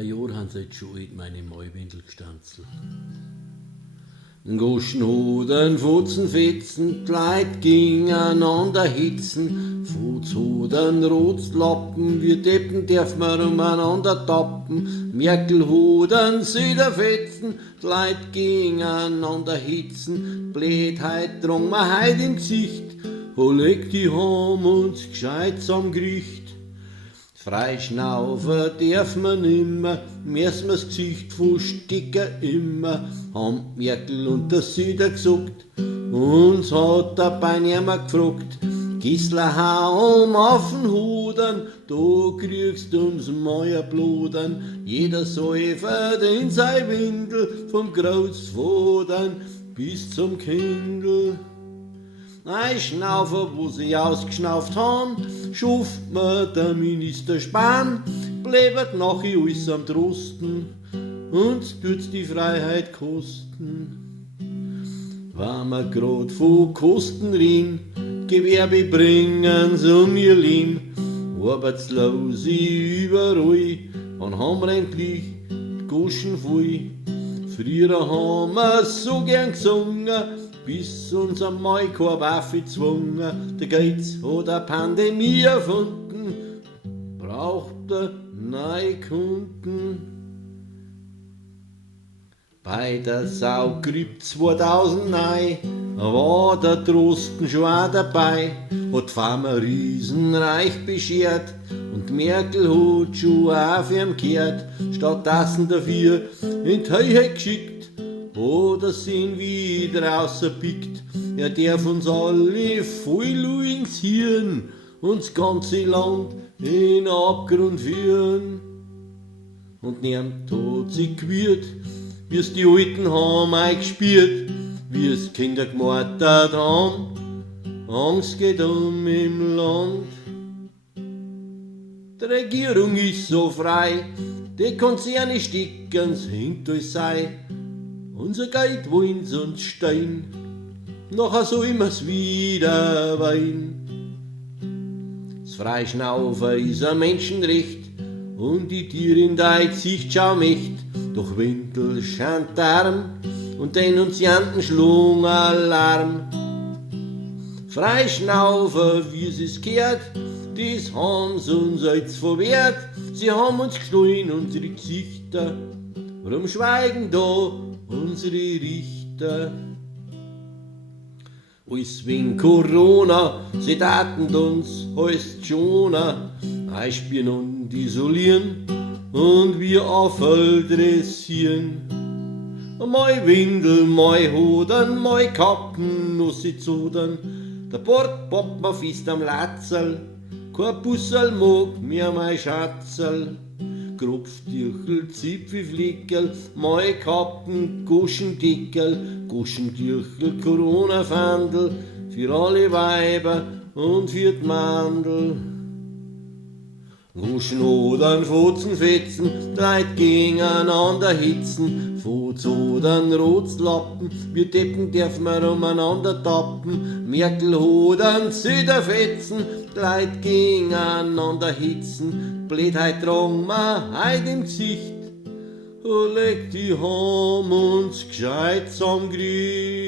Ein Jahr haben sie jetzt schon in meine Mäuwindel gestanzelt. N Goschenhoden, Futzenfetzen, die Leute gingen einander hitzen. Futzhoden, Rotslappen, wir Deppen darf man umeinander tappen. Merkelhoden, Süderfetzen, die Leute gingen einander hitzen. Blödheit drang mir heut im Gesicht, ho leg die haben uns gescheit am Gericht. Freischnaufen darf man nimmer, müssen wir's Gesicht verstecken immer, haben Merkel und der Süder gesagt, uns hat dabei niemand gefragt. Gisler haum auf den Huden, da kriegst du ums Meier bludern, jeder säufert in sein Windel, vom Großvater bis zum Kindl. Ein Schnaufer, wo sie ausgeschnauft haben, schuft mir der Minister Spahn, bleibt nachher alles am Trosten und tut's die Freiheit kosten. Wenn wir grad von Kosten reden, Gewerbe bringen's um ihr Leben, Arbeitslose überall, wann haben wir endlich die Goschen voll? Früher haben wir so gern gesungen, bis uns einmal keine Waffe zwungen. Der Gates hat eine Pandemie erfunden, braucht er neue Kunden. Bei der Saugrippe 2009 war der Drosten schon auch dabei, hat Pharma riesenreich beschert und Merkel hat schon auch für ihn gehört, stattdessen dafür in die Höhe geschickt. Oder sind wieder außerpickt, er darf uns alle voll ins Hirn und das ganze Land in Abgrund führen. Und niemand hat sich gewirrt, wie's die Alten haben eingespielt, wie's Kinder gemordet haben, Angst geht im Land. Die Regierung ist so frei, die Konzerne stecken's hinter sei. Unser Geld wollen sie uns stehen, nachher so immer's wieder wein. Das Freischnaufen ist ein Menschenrecht und die Tiere in der Sicht schauen echt. Doch Windel scheint arm und Denunzianten schlungen Alarm. Freischnaufen, wie sie's gehört, das haben sie uns jetzt verwehrt. Sie haben uns gestohlen, unsere Gesichter, warum schweigen da unsere Richter? Alles wegen Corona, sie taten uns alles schoner, einspielen und isolieren und wir dressieren. Mal Windel, mal Hoden, mal Kappen, Nussi zudern, der Bord poppt mir fest am Latzerl, kein Bussel mag mir mein Schatzerl. Grobstierchel, Zipfelflickerl, mal Kappen, Goschendickerl, Goschentürchel, Corona-Fandel, für alle Weiber und für die Mandel. Goschenhodern, Fotzenfetzen, die Leute gegeneinander hitzen, Futzhodern, Rotslappen, wir Deppen dürfen wir umeinander tappen, Merkelhodern, Süderfetzen, die Leute gegeneinander hitzen, Blödheit drang mir heut im Gesicht, leg die haben uns gescheit am Gericht.